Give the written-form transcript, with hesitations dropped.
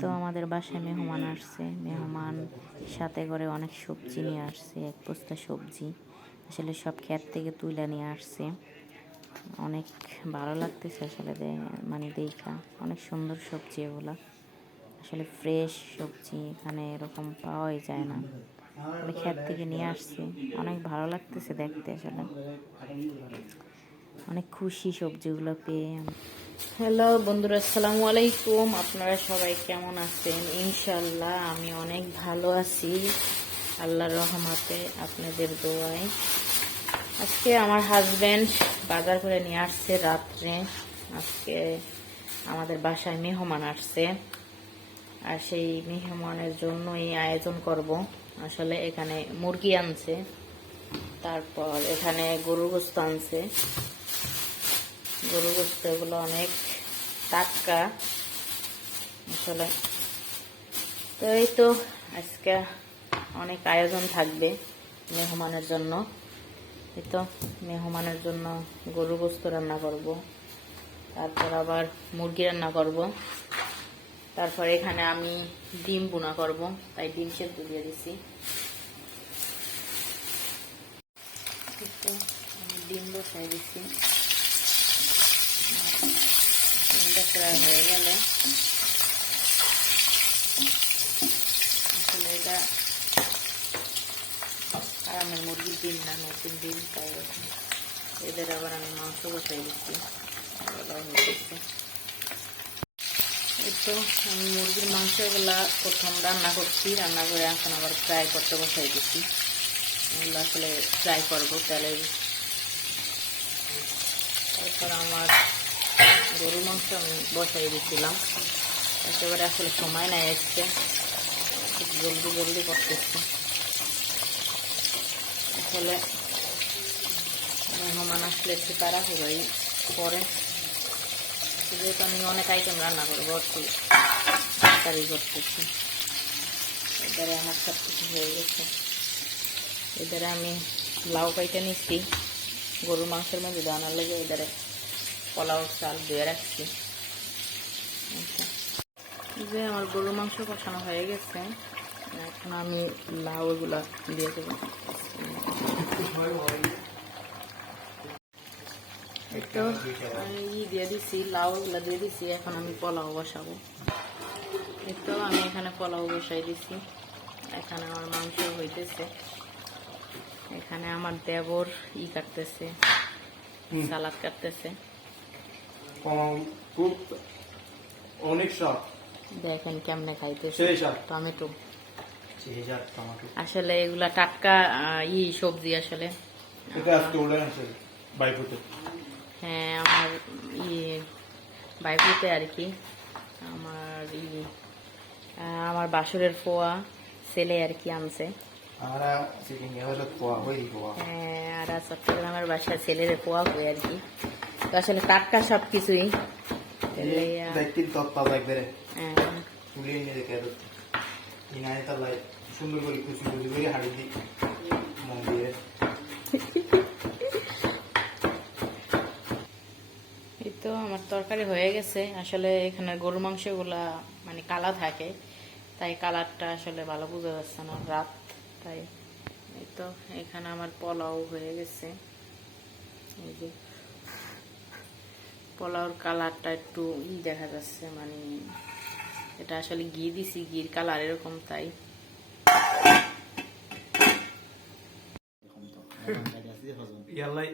তো আমাদের বাসায় মেহমান আসছে, মেহমান সাথে করে অনেক সবজি নিয়ে আসছে, এক বস্তা সবজি আসলে সব ক্ষেত থেকে তুলে নিয়ে আসছে। অনেক ভালো লাগতেছে আসলে মানে দেখা, অনেক সুন্দর সবজি এগুলা, আসলে ফ্রেশ সবজি এখানে এরকম পাওয়াই যায় না, ক্ষেত থেকে নিয়ে আসছে। অনেক ভালো লাগতেছে দেখতে, আসলে অনেক খুশি সবজিগুলো পেয়ে। হ্যালো বন্ধুরা, আসসালামু আলাইকুম। আপনারা সবাই কেমন আছেন? ইনশাল্লাহ আমি অনেক ভালো আছি, আল্লাহর রহমতে, আপনাদের দোয়ায়। আজকে আমার হাজব্যান্ড বাজার করে নিয়ে আসছে রাত্রে। আজকে আমাদের বাসায় মেহমান আসছে, আর সেই মেহমানের জন্যই আয়োজন করব। আসলে এখানে মুরগি আনছে, তারপর এখানে গরুর গোস্ত আনছে। গরুর গোস্ত এগুলো অনেক টাটকা আসলে। তো এই তো আজকে অনেক আয়োজন থাকবে মেহমানের জন্য। এই তো মেহমানের জন্য গরুর গোস্ত রান্না করব, তারপর আবার মুরগি রান্না করব, তারপর এখানে আমি ডিম ভুনা করব, তাই ডিম সেদ্ধ দিয়ে দিছি। আমি ডিম বসাই দিচ্ছি। ডিমটা প্রায় হয়ে গেলে আসলে এটা আরামের মুরগির ডিম না, নতুন ডিম, তাই এদের আবার আমি মাংস বসাই দিচ্ছি। এই তো আমি মুরগির মাংসগুলা প্রথম রান্না করছি, রান্না করে এখন আবার ফ্রাই করতে বসাই দিচ্ছি। এগুলো আসলে ফ্রাই করবো তেলে। তারপর আমার গরুর মাংস আমি বসাই দিচ্ছিলাম, একেবারে আসলে সময় নেয় এসছে, খুব জলদি জলদি করতেছি। আসলে মেহমান আসলে একটু তাড়াহুড়োই পরে, যেহেতু আমি অনেক আইটেম রান্না করবো, একটু তাড়াতাড়ি করতেছি। এবারে আমার সব কিছু হয়ে গেছে। এবারে আমি লাউ কাইটা নিচ্ছি গরুর মাংসের মধ্যে দেওয়ানোর লেগে। এবারে পোলাও চাল ধুয়ে রাখছি। যে আমার গরুর মাংস কষানো হয়ে গেছে, এখন আমি লাউ এগুলা দিয়ে দেবো। তো আমি দিয়ে দিছি, লাউ এগুলা দিয়ে দিছি, এখন আমি পোলাও বসাবো। তো আমি এখানে পোলাও বসাই দিছি, এখানে আমার মাংস হইতেছে, এখানে আমার দেবর কাটতেছে, সালাদ কাটতেছে। অনেক স্বাদ, দেখেন কেমনে খাইতেছে টমেটো। আসলে এগুলা টাটকা সবজি আসলে। হ্যাঁ, আমার বাইপুতে আর কি, আমার আমার বাসুরের ফোয়া ছেলে আর কি আনছে। হ্যাঁ, আর চট্টগ্রামের বাসায় ছেলের ফোয়া হয়ে আর কি। তো আসলে টাটকা সবকিছুই। এই তো আমার তরকারি হয়ে গেছে। আসলে এখানে গরুর মাংসগুলা মানে কালা থাকে, তাই কালারটা আসলে ভালো বোঝা যাচ্ছে না রাত, তাই। এই তো এখানে আমার পোলাও হয়ে গেছে। এই যে পোলাওর কালারটা একটু দেখা যাচ্ছে, মানে এটা আসলে ঘি দিছি, ঘির কালার এরকম, তাই। ইয়ালাই